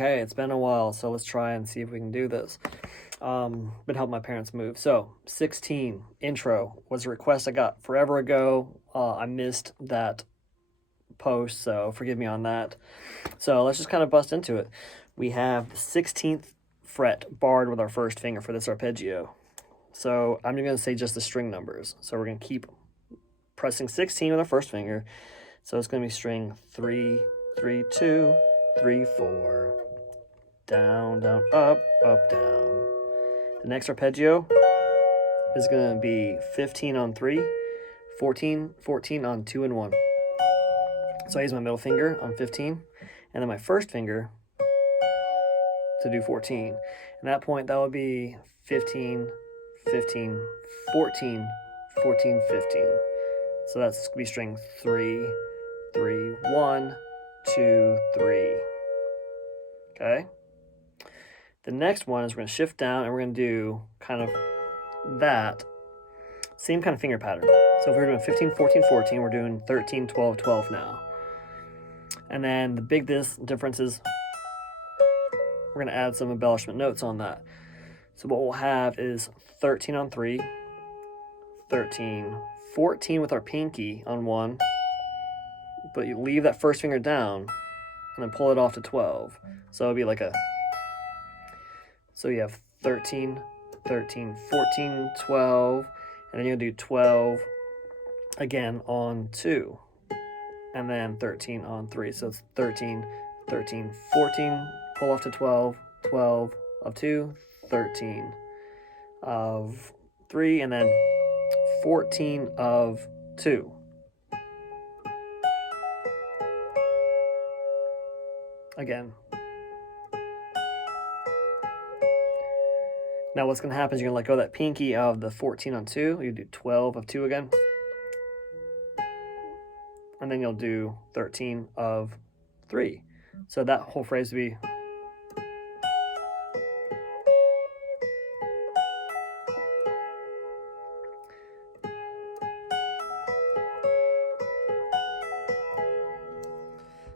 Okay, it's been a while, so let's try and see if we can do this. Been helping my parents move. So, 16, intro, was a request I got forever ago. I missed that post, so forgive me on that. So, let's just kind of bust into it. We have the 16th fret barred with our first finger for this arpeggio. So, I'm going to say just the string numbers. So, we're going to keep pressing 16 with our first finger. So, it's going to be string 3, 3, 2, 3, 4, down, down, up, up, down. The next arpeggio is going to be 15 on 3, 14, 14 on 2 and 1. So I use my middle finger on 15, and then my first finger to do 14. At that point, that would be 15, 15, 14, 14, 15. So that's going to be string 3, 3, 1, 2, 3. Okay? The next one is we're going to shift down and we're going to do kind of that same kind of finger pattern. So if we're doing 15, 14, 14, we're doing 13, 12, 12 now. And then the big difference is we're going to add some embellishment notes on that. So what we'll have is 13 on 3, 13, 14 with our pinky on 1, but you leave that first finger down and then pull it off to 12. So it'll be like a... So you have 13, 13, 14, 12, and then you'll do 12 again on 2, and then 13 on 3. So it's 13, 13, 14, pull off to 12, 12 of 2, 13 of 3, and then 14 of 2. Again. Now what's going to happen is you're going to let go of that pinky of the 14 on 2. You do 12 of 2 again. And then you'll do 13 of 3. So that whole phrase would be...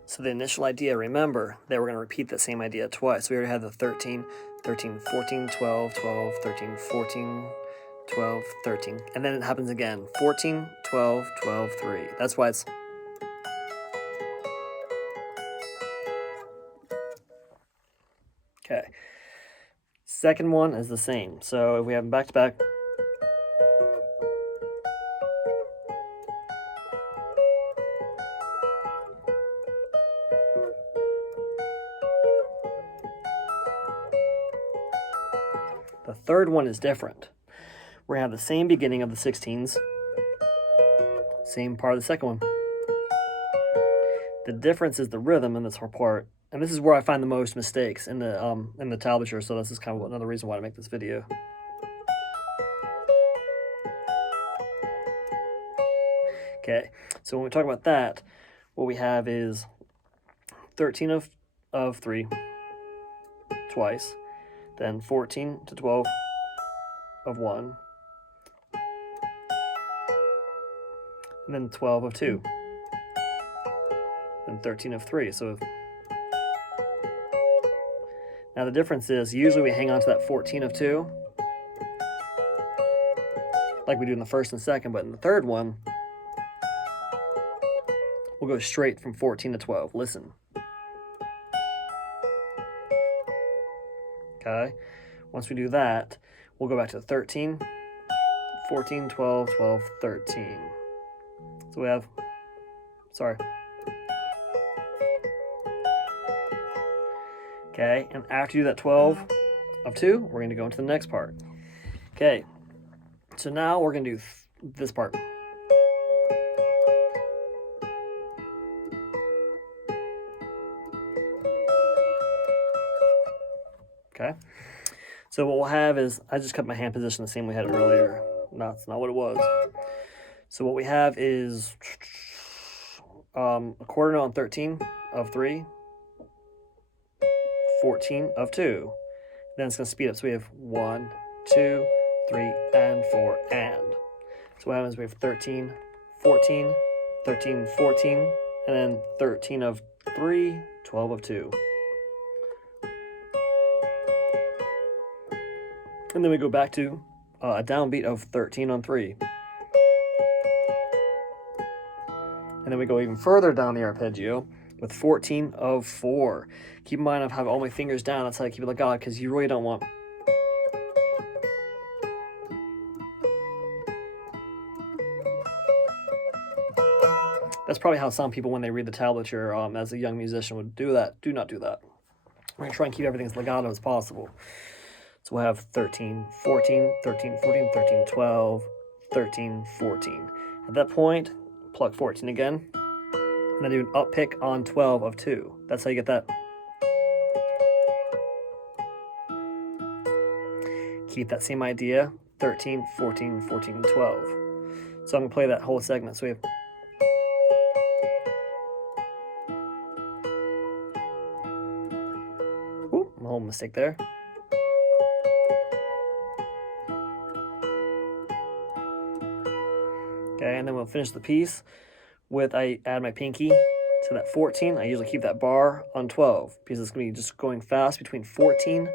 So the initial idea, remember that we're going to repeat that same idea twice. We already had the 13, 13, 14, 12, 12, 13, 14, 12, 13. And then it happens again. 14, 12, 12, 3. That's why it's... Okay. Second one is the same. So if we have them back to back... The third one is different. We're going to have the same beginning of the 16s, same part of the second one. The difference is the rhythm in this whole part, and this is where I find the most mistakes in the tablature, so this is kind of another reason why I make this video. Okay, so when we talk about that, what we have is 13 of 3 twice, then 14 to 12 of 1, and then 12 of 2, and 13 of 3. So now the difference is usually we hang on to that 14 of 2 like we do in the first and second, but in the third one we'll go straight from 14 to 12. Listen. Okay, once we do that, we'll go back to 13, 14, 12, 12, 13. So we have, sorry. Okay, and after you do that 12 of 2, we're going to go into the next part. Okay, so now we're going to do this part. Okay, so what we'll have is, I just kept my hand position the same we had earlier. That's not what it was. So what we have is a quarter note on 13 of 3, 14 of 2. Then it's going to speed up. So we have 1, 2, 3, and 4, and. So what happens is we have 13, 14, 13, 14, and then 13 of 3, 12 of 2. And then we go back to a downbeat of 13 on 3. And then we go even further down the arpeggio with 14 of 4. Keep in mind I have all my fingers down. That's how I keep it like God, because you really don't want... That's probably how some people, when they read the tablature as a young musician, would do that. Do not do that. We're going to try and keep everything as legato as possible. So we'll have 13, 14, 13, 14, 13, 12, 13, 14. At that point, pluck 14 again, and then do an up pick on 12 of 2. That's how you get that. Keep that same idea, 13, 14, 14, 12. So I'm going to play that whole segment. So we have... Ooh, my whole mistake there. Okay, and then we'll finish the piece with, I add my pinky to that 14. I usually keep that bar on 12 because it's going to be just going fast between 14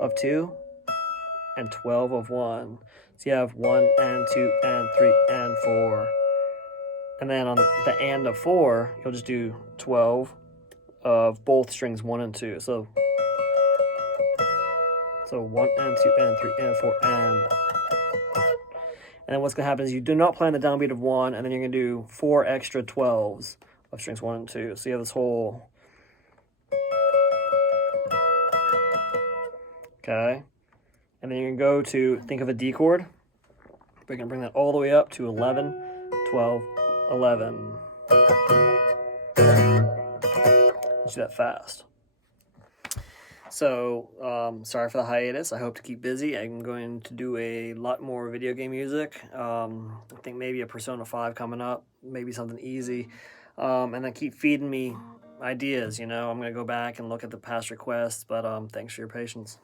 of 2 and 12 of 1. So you have 1 and 2 and 3 and 4. And then on the and of 4, you'll just do 12 of both strings 1 and 2. So 1 and 2 and 3 and 4 and... And then what's going to happen is you do not play on the downbeat of 1, and then you're going to do 4 extra 12s of strings 1 and 2. So you have this whole... Okay. And then you're going to go to, think of a D chord. We're going to bring that all the way up to 11, 12, 11. Let's do that fast. So, sorry for the hiatus. I hope to keep busy. I'm going to do a lot more video game music. I think maybe a Persona 5 coming up, maybe something easy. And then keep feeding me ideas, you know. I'm going to go back and look at the past requests, but thanks for your patience.